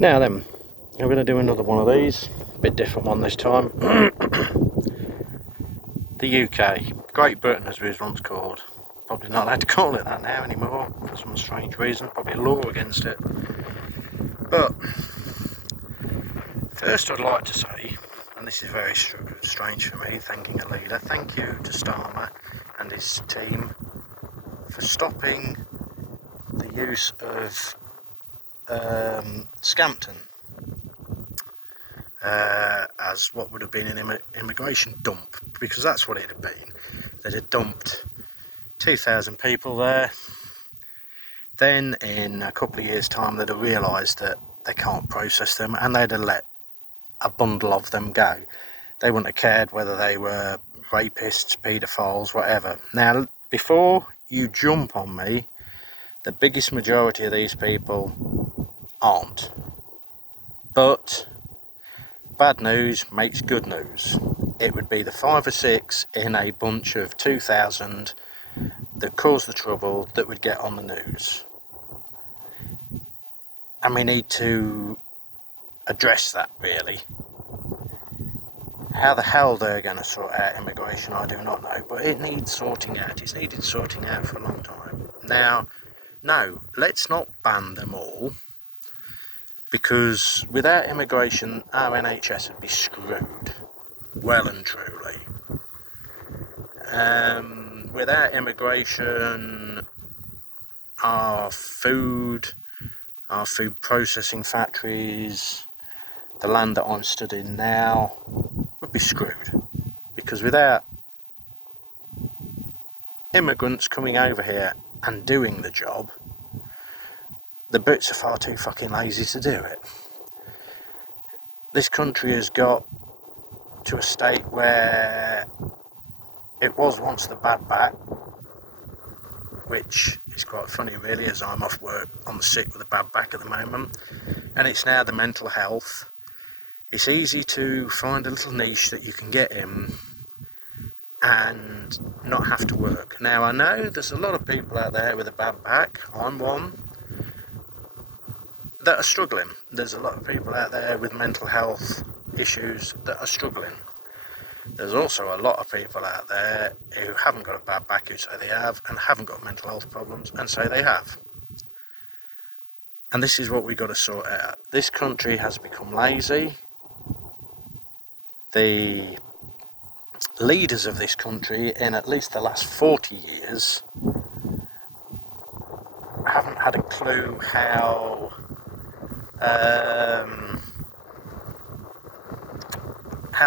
Now then, I'm going to do another one of these, a bit different one this time. The UK, Great Britain as we was once called. Probably not allowed to call it that now anymore for some strange reason, probably a law against it. But first I'd like to say, and this is very strange for me, thanking a leader, thank you to Starmer and his team for stopping the use of Scampton as what would have been an immigration dump, because that's what it had been. They'd have dumped 2,000 people there. Then in a couple of years' time they'd have realised that they can't process them, and they'd have let a bundle of them go. They wouldn't have cared whether they were rapists, paedophiles, whatever. Now, before you jump on me, the biggest majority of these people aren't. But bad news makes good news. It would be the 5 or 6 in a bunch of 2,000 that caused the trouble that would get on the news. And we need to address that, really. How the hell they're going to sort out immigration, I do not know, but it needs sorting out. It's needed sorting out for a long time. Now, no, let's not ban them all, because without immigration, our NHS would be screwed, well and truly. Without immigration, our food processing factories, the land that I'm stood in now, would be screwed. Because without immigrants coming over here and doing the job, the Brits are far too fucking lazy to do it. This country has got to a state where it was once the bad back, which is quite funny really, as I'm off work on the sick with a bad back at the moment, and it's now the mental health. It's easy to find a little niche that you can get in and not have to work. Now, I know there's a lot of people out there with a bad back, I'm one, that are struggling. There's a lot of people out there with mental health issues that are struggling. There's also a lot of people out there who haven't got a bad back who say they have, and haven't got mental health problems and say they have. And this is what we've got to sort out. This country has become lazy. The leaders of this country in at least the last 40 years haven't had a clue how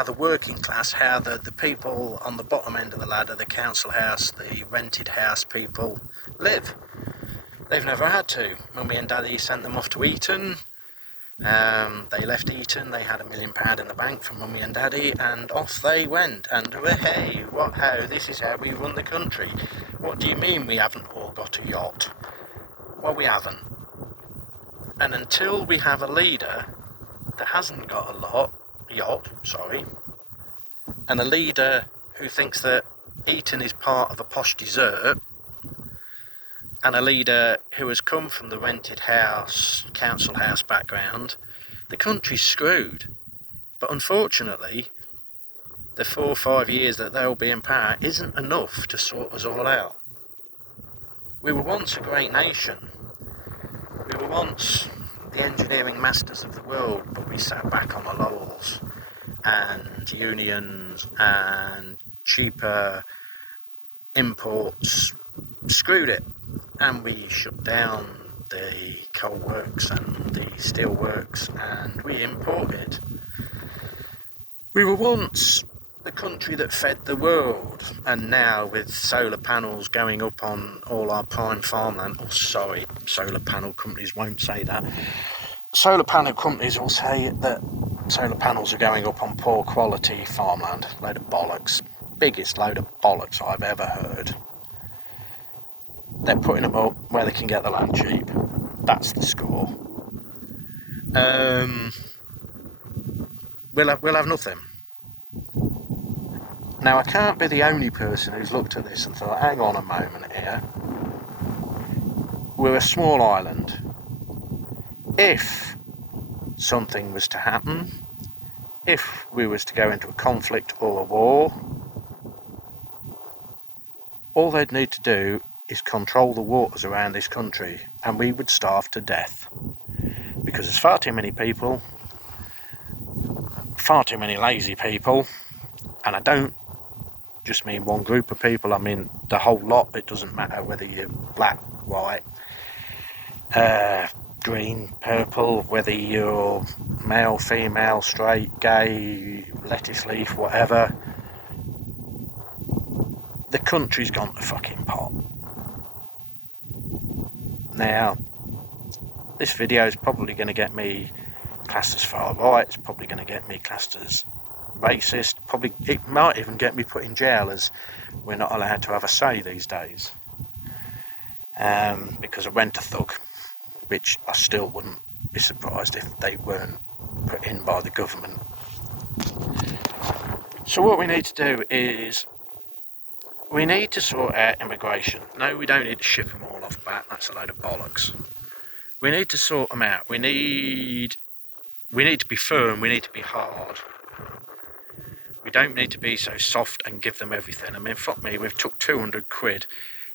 the working class, how the people on the bottom end of the ladder, the council house, the rented house people live. They've never had to. Mummy and Daddy sent them off to Eton. They left Eton, they had £1 million in the bank from Mummy and Daddy, and off they went. And hey, what, how, this is how we run the country. What do you mean we haven't all got a yacht? Well, we haven't. And until we have a leader that hasn't got a yacht, and a leader who thinks that Eton is part of a posh dessert, and a leader who has come from the rented house, council house background, the country's screwed. But unfortunately, the 4 or 5 years that they'll be in power isn't enough to sort us all out. We were once a great nation. We were once the engineering masters of the world, but we sat back on our laurels, and unions and cheaper imports screwed it, and we shut down the coal works and the steel works, and we imported. We were once the country that fed the world, and now with solar panels going up on all our prime farmland, solar panel companies won't say that. Solar panel companies will say that solar panels are going up on poor quality farmland. Load of bollocks. Biggest load of bollocks I've ever heard. They're putting them up where they can get the land cheap. That's the score. We'll have nothing. Now, I can't be the only person who's looked at this and thought, hang on a moment here. We're a small island. If something was to happen, if we was to go into a conflict or a war, all they'd need to do is control the waters around this country and we would starve to death. Because there's far too many people, far too many lazy people, and I don't just mean one group of people, I mean the whole lot. It doesn't matter whether you're black, white, green, purple, whether you're male, female, straight, gay, lettuce leaf, whatever. The country's gone to fucking pot. Now, this video is probably going to get me classed as far right, it's probably going to get me classed as racist, probably it might even get me put in jail, as we're not allowed to have a say these days. Because I went a thug, which I still wouldn't be surprised if they weren't put in by the government. So what we need to do is, we need to sort out immigration. No, we don't need to ship them all off back, that's a load of bollocks. We need to sort them out. We need to be firm, we need to be hard. We don't need to be so soft and give them everything. I mean, fuck me, we've took 200 quid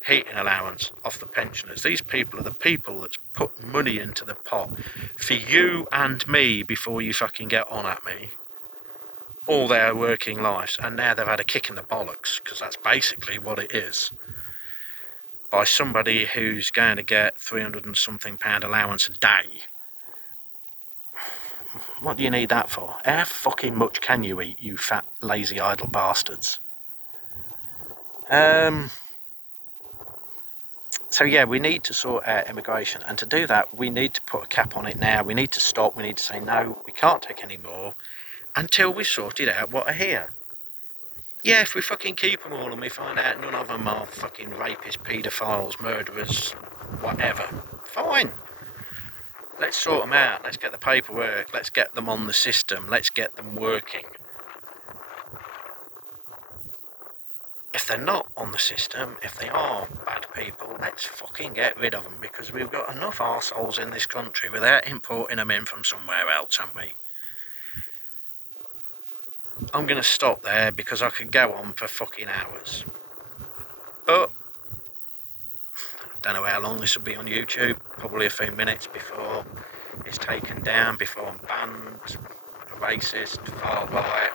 heating allowance off the pensioners. These people are the people that's put money into the pot for you and me before you fucking get on at me all their working lives, and now they've had a kick in the bollocks, because that's basically what it is, by somebody who's going to get 300 and something pound allowance a day. What do you need that for? How fucking much can you eat, you fat, lazy, idle bastards? So yeah, we need to sort out immigration, and to do that, we need to put a cap on it now. We need to stop, we need to say, no, we can't take any more until we've sorted out what are here. Yeah, if we fucking keep them all and we find out none of them are fucking rapists, paedophiles, murderers, whatever, fine. Let's sort them out, let's get the paperwork, let's get them on the system, let's get them working. If they're not on the system, if they are bad people, let's fucking get rid of them, because we've got enough arseholes in this country without importing them in from somewhere else, haven't we? I'm going to stop there because I could go on for fucking hours. But I don't know how long this will be on YouTube, probably a few minutes before it's taken down, before I'm banned, a racist, far right,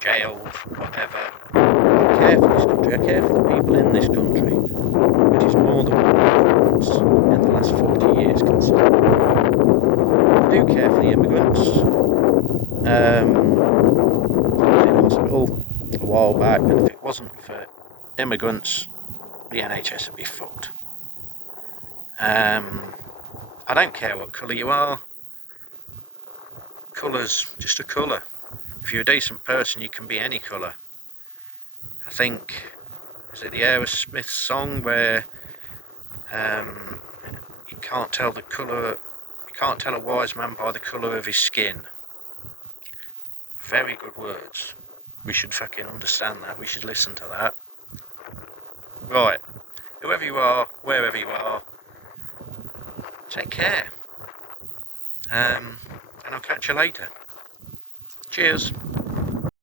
jailed, whatever. I care for this country, I care for the people in this country, which is more than what governments in the last 40 years can say. I do care for the immigrants. I was in hospital a while back, and if it wasn't for immigrants, the NHS would be fucked. I don't care what colour you are. Colour's just a colour. If you're a decent person, you can be any colour. I think, is it the Aerosmith song where you can't tell the colour, you can't tell a wise man by the colour of his skin. Very good words. We should fucking understand that. We should listen to that. Right. Whoever you are, wherever you are, take care. And I'll catch you later. Cheers.